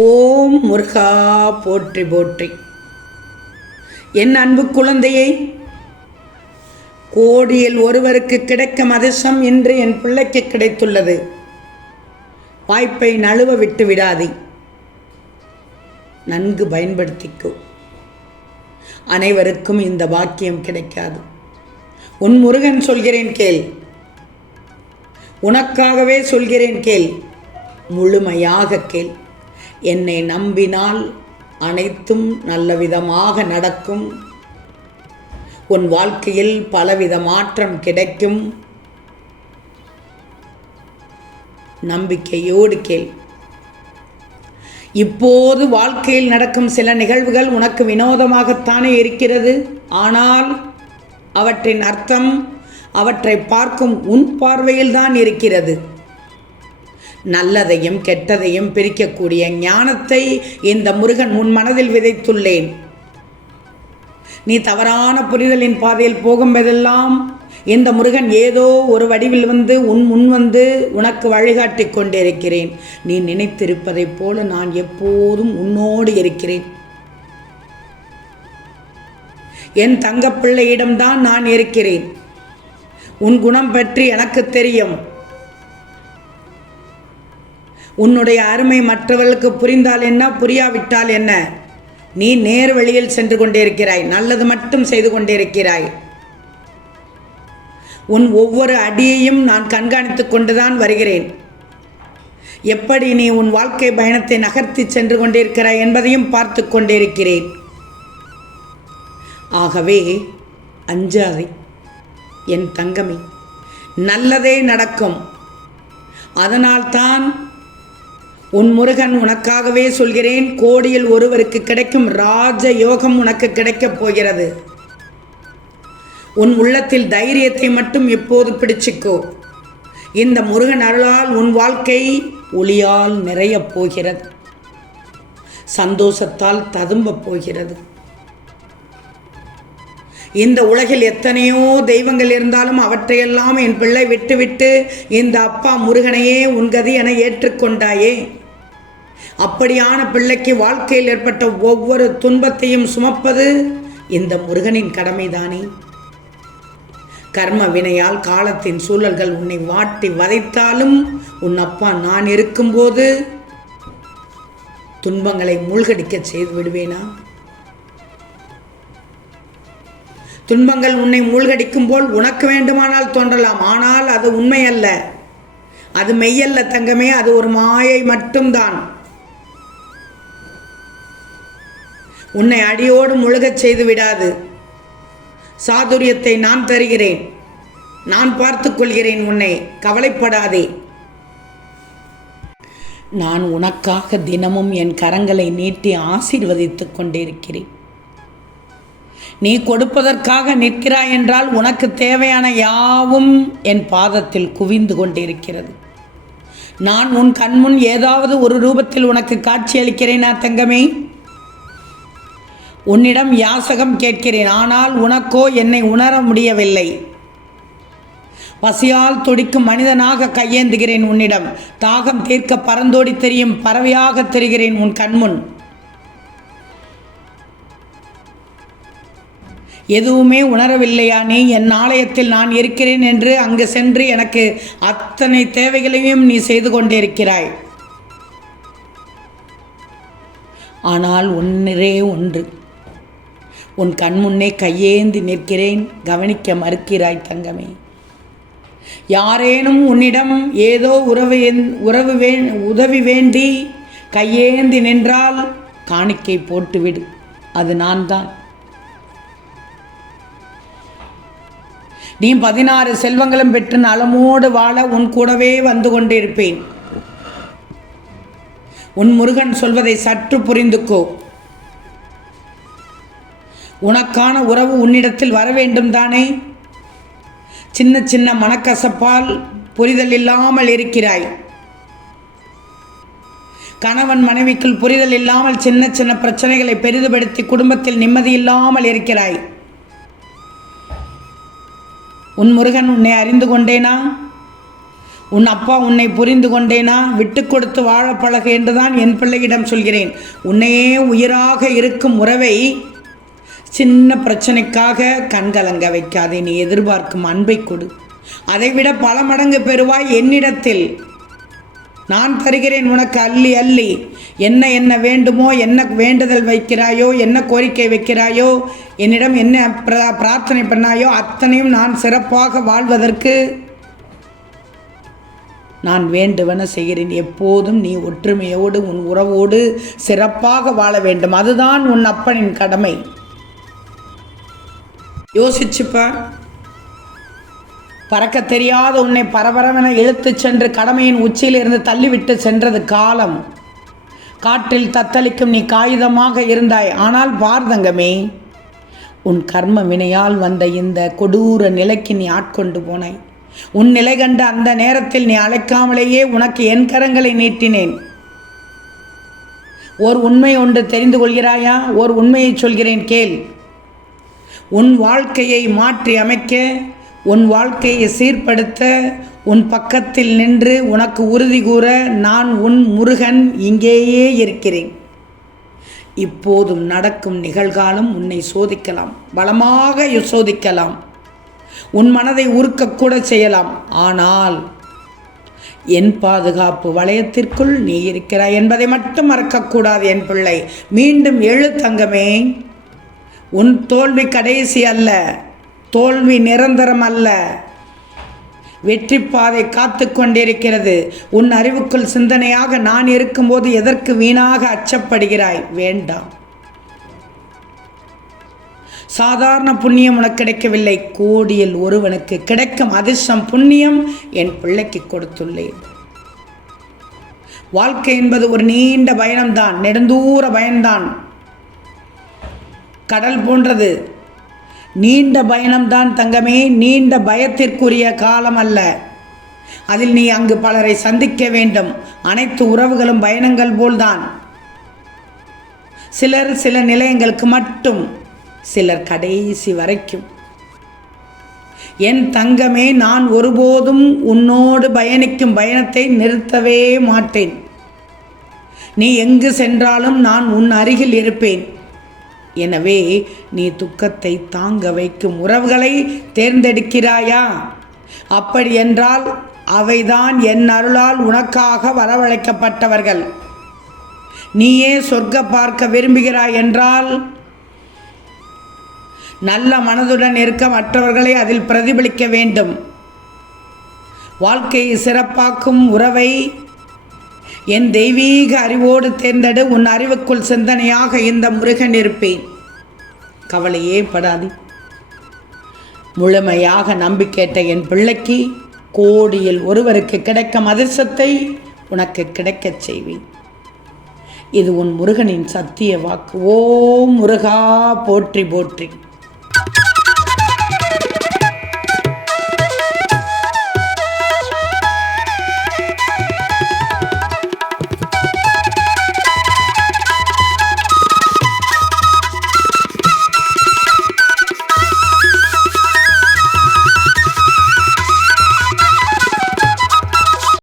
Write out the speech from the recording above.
ஓம் முருகா போற்றி போற்றி. என் அன்பு குழந்தையை, கோடியில் ஒருவருக்கு கிடைக்கும் அதிர்ஷ்டம் இன்று என் பிள்ளைக்கு கிடைத்துள்ளது. வாய்ப்பை நழுவ விட்டு விடாதே, நன்கு பயன்படுத்திக்கோ. அனைவருக்கும் இந்த பாக்கியம் கிடைக்காது. உன் முருகன் சொல்கிறேன் கேள், உனக்காகவே சொல்கிறேன் கேள், முழுமையாக கேள். என்னை நம்பினால் அனைத்தும் நல்லவிதமாக நடக்கும். உன் வாழ்க்கையில் பலவித மாற்றம் கிடைக்கும். நம்பிக்கையோடு கேள். இப்போது வாழ்க்கையில் நடக்கும் சில நிகழ்வுகள் உனக்கு வினோதமாகத்தானே இருக்கிறது. ஆனால் அவற்றின் அர்த்தம் அவற்றை பார்க்கும் உன் பார்வையில்தான் இருக்கிறது. நல்லதையும் கெட்டதையும் பிரிக்கக்கூடிய ஞானத்தை இந்த முருகன் உன் மனதில் விதைத்துள்ளேன். நீ தவறான புரிதலின் பாதையில் போகும்போதெல்லாம் இந்த முருகன் ஏதோ ஒரு வடிவில் உன் முன் வந்து உனக்கு வழிகாட்டி கொண்டிருக்கிறேன். நீ நினைத்திருப்பதைப் போல நான் எப்போதும் உன்னோடு இருக்கிறேன். என் தங்கப்பிள்ளையிடம்தான் நான் இருக்கிறேன். உன் குணம் பற்றி எனக்கு தெரியும். உன்னுடைய அருமை மற்றவர்களுக்கு புரிந்தால் என்ன, புரியாவிட்டால் என்ன? நீ நேர் வழியில் சென்று கொண்டிருக்கிறாய். நல்லது மட்டும் செய்து கொண்டிருக்கிறாய். உன் ஒவ்வொரு அடியையும் நான் கண்காணித்து கொண்டுதான் வருகிறேன். எப்படி நீ உன் வாழ்க்கை பயணத்தை நகர்த்தி சென்று கொண்டிருக்கிறாய் என்பதையும் பார்த்து கொண்டிருக்கிறேன். ஆகவே அஞ்சாதே என் தங்கமே, நல்லதே நடக்கும். அதனால்தான் உன் முருகன் உனக்காகவே சொல்கிறேன், கோடியில் ஒருவருக்கு கிடைக்கும் ராஜ யோகம் உனக்கு கிடைக்கப் போகிறது. உன் உள்ளத்தில் தைரியத்தை மட்டும் எப்போது பிடிச்சிக்கோ. இந்த முருகன் அருளால் உன் வாழ்க்கை ஒளியால் நிறையப் போகிறது. சந்தோஷத்தால் ததும்பப் போகிறது. இந்த உலகில் எத்தனையோ தெய்வங்கள் இருந்தாலும் அவற்றையெல்லாம் என் பிள்ளை விட்டுவிட்டு இந்த அப்பா முருகனையே உன் கதி என ஏற்றுக்கொண்டாயே. அப்படியான பிள்ளைக்கு வாழ்க்கையில் ஏற்பட்ட ஒவ்வொரு துன்பத்தையும் சுமப்பது இந்த முருகனின் கடமைதானே. கர்ம வினையால் காலத்தின் சூழல்கள் உன்னை வாட்டி வதைத்தாலும் உன் அப்பா நான் இருக்கும்போது துன்பங்களை மூழ்கடிக்க செய்து விடுவேனா? துன்பங்கள் உன்னை மூழ்கடிக்கும் போல் உனக்கு வேண்டுமானால் தோன்றலாம். ஆனால் அது உண்மை அல்ல, அது மெய்யல்ல தங்கமே. அது ஒரு மாயை மட்டும்தான். உன்னை அடியோடு முழுகச் செய்து விடாது. சாதுரியத்தை நான் தருகிறேன். நான் பார்த்து கொள்கிறேன். உன்னை கவலைப்படாதே. நான் உனக்காக தினமும் என் கரங்களை நீட்டி ஆசீர்வதித்துக் கொண்டிருக்கிறேன். நீ கொடுப்பதற்காக நிற்கிறாய் என்றால் உனக்கு தேவையான யாவும் என் பாதத்தில் குவிந்து கொண்டிருக்கிறது. நான் உன் கண்முன் ஏதாவது ஒரு ரூபத்தில் உனக்கு காட்சியளிக்கிறேனா தங்கமே? உன்னிடம் யாசகம் கேட்கிறேன். ஆனால் உனக்கோ என்னை உணர முடியவில்லை. பசியால் துடிக்கும் மனிதனாக கையேந்துகிறேன் உன்னிடம். தாகம் தீர்க்க பறந்தோடி தெரியும் பறவையாக தெரிகிறேன் உன் கண்முன். எதுவுமே உணரவில்லையா நீ? என் ஆலயத்தில் நான் இருக்கிறேன் என்று அங்கு சென்று எனக்கு அத்தனை தேவைகளையும் நீ செய்து கொண்டிருக்கிறாய். ஆனால் ஒன்றே ஒன்று, உன் கண்முன்னே கையேந்தி நிற்கிறேன், கவனிக்க மறுக்கிறாய் தங்கமே. யாரேனும் உன்னிடம் ஏதோ உதவி வேண்டி கையேந்தி நின்றால் காணிக்கை போட்டுவிடு. அது நான் தான். நீ 16 செல்வங்களும் பெற்று நலமோடு வாழ உன் கூடவே வந்து கொண்டிருப்பேன். உன் முருகன் சொல்வதை சற்று புரிந்துக்கோ. உனக்கான உறவு உன்னிடத்தில் வர வேண்டும் தானே? சின்ன சின்ன மனக்கசப்பால் புரிதல் இல்லாமல் இருக்கிறாய். கணவன் மனைவிக்குள் புரிதல் இல்லாமல் சின்ன சின்ன பிரச்சனைகளை பெரிதுபடுத்தி குடும்பத்தில் நிம்மதி இல்லாமல் இருக்கிறாய். உன் முருகன் உன்னை அறிந்து கொண்டேனா? உன் அப்பா உன்னை புரிந்து கொண்டேனா? விட்டு கொடுத்து வாழ பழகு என்றுதான் என் பிள்ளையிடம் சொல்கிறேன். உன்னையே உயிராக இருக்கும் உறவை சின்ன பிரச்சனைக்காக கண்கலங்க வைக்காதே. நீ எதிர்பார்க்கும் அன்பை கொடு. அதைவிட பல மடங்கு பெறுவாய் என்னிடத்தில். நான் தருகிறேன் உனக்கு அள்ளி அள்ளி. என்ன என்ன வேண்டுமோ, என்ன வேண்டுதல் வைக்கிறாயோ, என்ன கோரிக்கை வைக்கிறாயோ, என்னிடம் என்ன பிரார்த்தனை பண்ணாயோ அத்தனையும் நான் சிறப்பாக வாழ்வதற்கு நான் வேண்டுவன செய்கிறேன். எப்போதும் நீ ஒற்றுமையோடு உன் உறவோடு சிறப்பாக வாழ வேண்டும். அதுதான் உன் அப்பனின் கடமை. யோசிச்சுப்பார். பறக்க தெரியாத உன்னை பரபரவென இழுத்து சென்று கடமையின் உச்சியிலிருந்து தள்ளிவிட்டு சென்றது காலம். காற்றில் தத்தளிக்கும் நீ காகிதமாக இருந்தாய். ஆனால் பார்த்தங்கமே, உன் கர்ம வினையால் வந்த இந்த கொடூர நிலைக்கு நீ ஆட்கொண்டு போனாய். உன் நிலை கண்ட அந்த நேரத்தில் நீ அழைக்காமலேயே உனக்கு என் கரங்களை நீட்டினேன். ஓர் உண்மை ஒன்று தெரிந்து கொள்கிறாயா? ஓர் உண்மையை சொல்கிறேன் கேள். உன் வாழ்க்கையை மாற்றி அமைக்க, உன் வாழ்க்கையை சீர்படுத்த, உன் பக்கத்தில் நின்று உனக்கு உறுதி கூற நான் உன் முருகன் இங்கேயே இருக்கிறேன். இப்போதும் நடக்கும் நிகழ்காலம் உன்னை சோதிக்கலாம், பலமாக சோதிக்கலாம், உன் மனதை உருக்கக்கூட செய்யலாம். ஆனால் என் பாதுகாப்பு வளையத்திற்குள் நீ இருக்கிறாய் என்பதை மட்டும் மறக்கக்கூடாது என் பிள்ளை. மீண்டும் எழு தங்கமே. உன் தோல்வி கடைசி அல்ல, தோல்வி நிரந்தரம் அல்ல. வெற்றி பாதை காத்து கொண்டிருக்கிறது. உன் அறிவுக்குள் சிந்தனையாக நான் இருக்கும்போது எதற்கு வீணாக அச்சப்படுகிறாய்? வேண்டாம். சாதாரண புண்ணியம் உனக்கு கிடைக்கவில்லை, கோடியில் ஒருவனுக்கு கிடைக்கும் அதிர்ஷ்டம் புண்ணியம் என் பிள்ளைக்கு கொடுத்துள்ளேன். வாழ்க்கை என்பது ஒரு நீண்ட பயணம்தான், நெடுந்தூர பயணம்தான், கடல் போன்றது. நீண்ட பயணம்தான் தங்கமே, நீண்ட பயத்திற்குரிய காலம் அல்ல. அதில் நீ அங்கு பலரை சந்திக்க வேண்டும். அனைத்து உறவுகளும் பயணங்கள் போல்தான். சிலர் சில நிலையங்களுக்கு மட்டும், சிலர் கடைசி வரைக்கும். என் தங்கமே, நான் ஒருபோதும் உன்னோடு பயணிக்கும் பயணத்தை நிறுத்தவே மாட்டேன். நீ எங்கு சென்றாலும் நான் உன் அருகில் இருப்பேன். எனவே நீ துக்கத்தை தாங்க வைக்கும் உறவுகளை தேர்ந்தெடுக்கிறாயா? அப்படி என்றால் அவைதான் என் அருளால் உனக்காக வரவழைக்கப்பட்டவர்கள். நீயே சொர்க்க பார்க்க விரும்புகிறாய் என்றால் நல்ல மனதுடன் இருக்க மற்றவர்களை அதில் பிரதிபலிக்க வேண்டும். வாழ்க்கையை சிறப்பாக்கும் உறவை என் தெய்வீக அறிவோடு தேர்ந்தெடு. உன் அறிவுக்குள் சிந்தனையாக இந்த முருகன் இருப்பேன். கவலையே படாது. முழுமையாக நம்பிக்கைட்ட என் பிள்ளைக்கு கோடியில் ஒருவருக்கு கிடைக்கும் அதிர்ஷ்டத்தை உனக்கு கிடைக்கச் செய்வேன். இது உன் முருகனின் சத்திய வாக்கு. ஓம் முருகா போற்றி போற்றி.